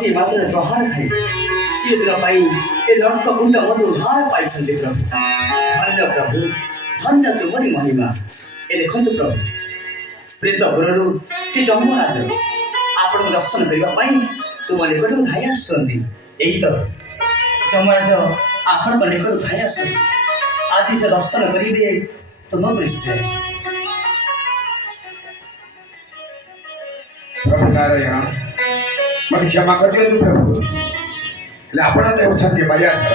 ଅତି ମାତ୍ରାରେ ପ୍ରହାର ଖାଇ ଚିରଦିନ ପାଇଁ ଏ ନର୍କ କୁଣ୍ଡ ମଧୁ ଉଦ୍ଧାର ପାଇଛନ୍ତି ପ୍ରଭୁ। ଧନ୍ୟ ପ୍ରଭୁ, ଧନ୍ୟ ତୁମରି ମହିମା। ଏ ଦେଖନ୍ତୁ ପ୍ରଭୁ, ପ୍ରେତପୁରରୁ ସେ ଯମରାଜ ଆପଣଙ୍କୁ ଦର୍ଶନ କରିବା ପାଇଁ ତୁମ ନିକଟକୁ ଧାଇଁ ଆସୁଛନ୍ତି। ଏଇ ତ ଯମରାଜ ଆପଣଙ୍କ ନିକଟକୁ ଧାଇଁ ଆସୁଛନ୍ତି। ଆଜି ସେ ଦର୍ଶନ କରିବେ ତୁମକୁ ନିଶ୍ଚୟ। प्रभु नारायण मत क्षमा कर दियो प्रभु ले आपण ते उछते माया कर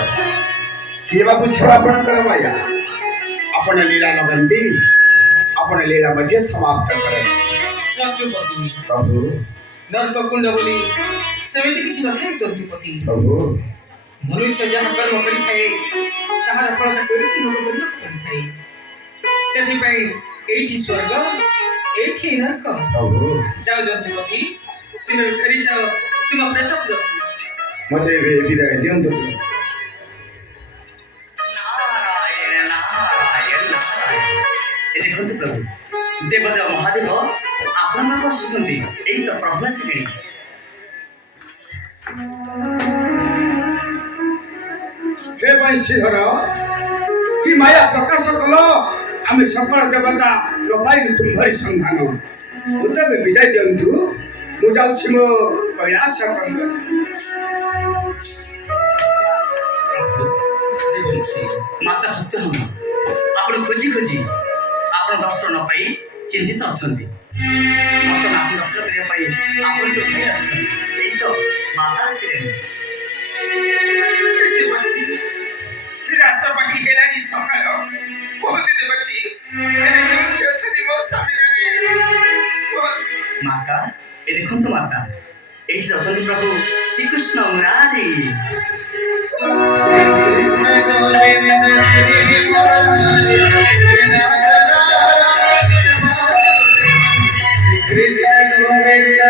के बाबू छवा आपण कर माया आपण लीला लगंडी आपण लीला मध्य समाप्त करे चक्रवर्ती प्रभु नर्क कुंड बोली सेमिति किछि नथाय सत्यपति प्रभु मनुष्य जहाँ कर्म करिथाए ताहार फल कोइति लोक कर्म करिथाए सेथि पई एठी स्वर्ग एठी नर्क प्रभु जाओ जंतुपति तुम फेरी जाओ तुम प्रेतपुर मते विदाय दियो नारायण नारायण नारायण। ଏ ଦେଖନ୍ତୁ ପ୍ରଭୁ, ଦେବଦେବ ମହାଦେବ ଆପଣଙ୍କୁ ଆସୁଛନ୍ତି। ଏଇ ତ ପ୍ରଭୁ ଆସିଲେଣି। हे वंशीधर कि माया प्रकाश कल आम सकल देवता न पाइलु तुम्हारी संधान मुझे विदाय दिंतु मु जाऊँ मो प्रयास ମାତା ସତ୍ୟଭାମା ଆପଣ ଖୋଜି ଖୋଜି ଆପଣ ଦର୍ଶନ ନ ପାଇ ଚିନ୍ତିତ ଅଛନ୍ତି। ବର୍ତ୍ତମାନ ଆପଣ ଦର୍ଶନ କରିବା ପାଇଁ ଆପଣଙ୍କୁ ଭାଇ ଆସୁଛନ୍ତି। ଏଇ ତ ମାତା ଆସିଲେଣି। ରାତ ପାଖି ହେଲାଣି ସକାଳ ବହୁତ ଦେବର୍ଷି ଅଛନ୍ତି ମୋ ସ୍ୱାମୀ ମାତା ଏ ଦେଖନ୍ତୁ ମାତା, ଏଇଠି ଅଛନ୍ତି ପ୍ରଭୁ ଶ୍ରୀକୃଷ୍ଣ ମୁରାରୀ। कृष्ण गोविंद